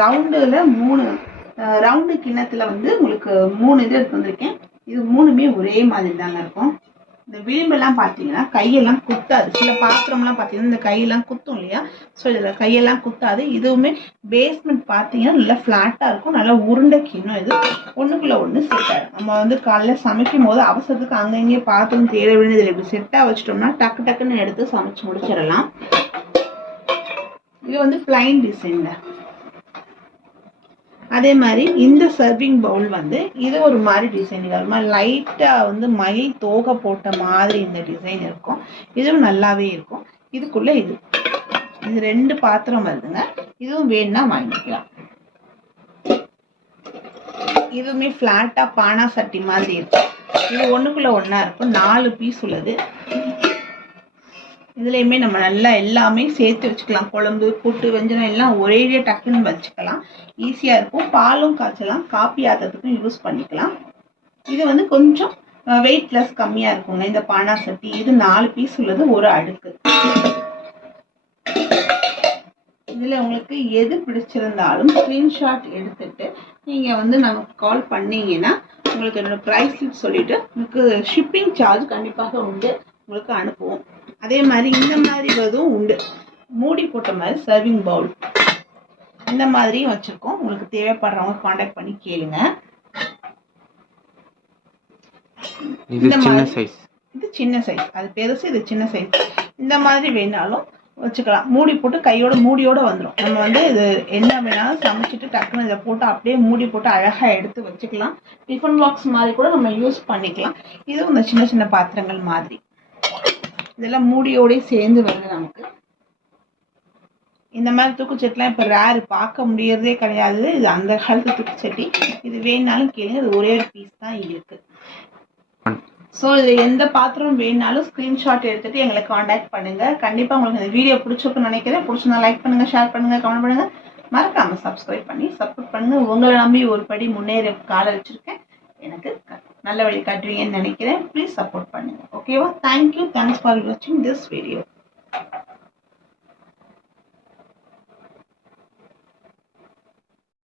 ரவுண்டில் மூணு ரவுண்டு கிண்ணத்தில் வந்து உங்களுக்கு மூணு இது எடுத்து வந்திருக்கேன். இது மூணுமே ஒரே மாதிரி தாங்க இருக்கும். இந்த விளிம்பெல்லாம் பார்த்தீங்கன்னா கையெல்லாம் குத்தாது. சில பாத்திரம்லாம் பார்த்தீங்கன்னா இந்த கையெல்லாம் குத்தும் இல்லையா? ஸோ இதில் கையெல்லாம் குத்தாது. இதுவுமே பேஸ்மெண்ட் பார்த்தீங்கன்னா நல்லா ஃப்ளாட்டாக இருக்கும். நல்லா உருண்டை கிண்ணம் இது. ஒன்றுக்குள்ள ஒன்று செட் ஆகும் நம்ம வந்து காலைல சமைக்கும் போது அவசரத்துக்கு அங்கங்கே பாத்திரம் தேட வேண்டியதில் இப்படி செட்டாக வச்சிட்டோம்னா டக்கு டக்குன்னு எடுத்து சமைச்சு முடிச்சிடலாம். இது வந்து பிளைன் டிசைனில் அதே மாதிரி இந்த சர்விங் பவுல் வந்து இது ஒரு மாதிரி டிசைன் இது ஒரு மாதிரி லைட்டாக வந்து மயில் தோகை போட்ட மாதிரி இந்த டிசைன் இருக்கும். இதுவும் நல்லாவே இருக்கும். இதுக்குள்ள இது. இது ரெண்டு பாத்திரம் வருதுங்க. இதுவும் வேணும்னா வாங்கிக்கலாம். இதுவுமே ஃப்ளாட்டாக பானா சட்டி மாதிரி இருக்கும் இது ஒன்றுக்குள்ளே ஒன்றா இருக்கும். நாலு பீஸ் உள்ளது. இதுலேயுமே நம்ம நல்லா எல்லாமே சேர்த்து வச்சுக்கலாம். குழம்பு கூட்டு வெஞ்சனம் எல்லாம் ஒரே டக்குன்னு வச்சுக்கலாம். ஈஸியாக இருக்கும். பாலும் காய்ச்சலாம். காப்பி ஆகிறதுக்கும் யூஸ் பண்ணிக்கலாம். இது வந்து கொஞ்சம் வெயிட்லெஸ் கம்மியாக இருக்குங்க. இந்த பானா சட்டி இது நாலு பீஸ் உள்ளது ஒரு அடுக்கு. இதில் உங்களுக்கு எது பிடிச்சிருந்தாலும் ஸ்க்ரீன்ஷாட் எடுத்துட்டு நீங்கள் வந்து நமக்கு கால் பண்ணீங்கன்னா உங்களுக்கு என்னோடய ப்ரைஸ் சொல்லிவிட்டு உங்களுக்கு ஷிப்பிங் சார்ஜ் கண்டிப்பாக உண்டு. உங்களுக்கு அனுப்புவோம். அதே மாதிரி இந்த மாதிரி இதுவும் உண்டு. மூடி போட்ட மாதிரி சர்விங் பவுல் இந்த மாதிரியும் வச்சுருக்கோம். உங்களுக்கு தேவைப்படுறவங்க காண்டாக்ட் பண்ணி கேளுங்க. இந்த மாதிரி. சைஸ் இது சின்ன சைஸ் அது பெருசு இது சின்ன சைஸ் இந்த மாதிரி வேணாலும் வச்சுக்கலாம். மூடி போட்டு கையோட மூடியோட வந்துடும் நம்ம வந்து இது என்ன வேணாலும் சமைச்சிட்டு டக்குன்னு இதை போட்டு அப்படியே மூடி போட்டு அழகா எடுத்து வச்சுக்கலாம். டிஃபன் பாக்ஸ் மாதிரி கூட நம்ம யூஸ் பண்ணிக்கலாம். இதுவும் இந்த சின்ன சின்ன பாத்திரங்கள் மாதிரி. இதெல்லாம் மூடியோடய சேர்ந்து வருது நமக்கு. இந்த மாதிரி தூக்குச்சட்டிலாம் இப்போ ரேர் பார்க்க முடியறதே கிடையாது. இது அந்த காலத்து தூக்குச்சட்டி. இது வேணாலும் கேளுங்க. இது ஒரே ஒரு பீஸ் தான் இருக்குது ஸோ இது எந்த பாத்திரம் வேணாலும் ஸ்க்ரீன்ஷாட் எடுத்துகிட்டு எங்களை காண்டாக்ட் பண்ணுங்கள் கண்டிப்பாக உங்களுக்கு இந்த வீடியோ பிடிச்சிருக்குன்னு நினைக்கிறேன். பிடிச்சிருந்தா லைக் பண்ணுங்கள் ஷேர் பண்ணுங்கள் கமெண்ட் பண்ணுங்கள் மறக்காமல் சப்ஸ்கிரைப் பண்ணி சப்போர்ட் பண்ணுங்கள் உங்களை நம்பி ஒரு படி முன்னேற காலை வச்சிருக்கேன் எனக்கு க- நல்ல வழி காட்டுவீங்கன்னு நினைக்கிறேன். ப்ளீஸ் சப்போர்ட் பண்ணுங்கள் ஓகேவா தேங்க்யூ தேங்க்ஸ் ஃபார் வாட்சிங் திஸ் வீடியோ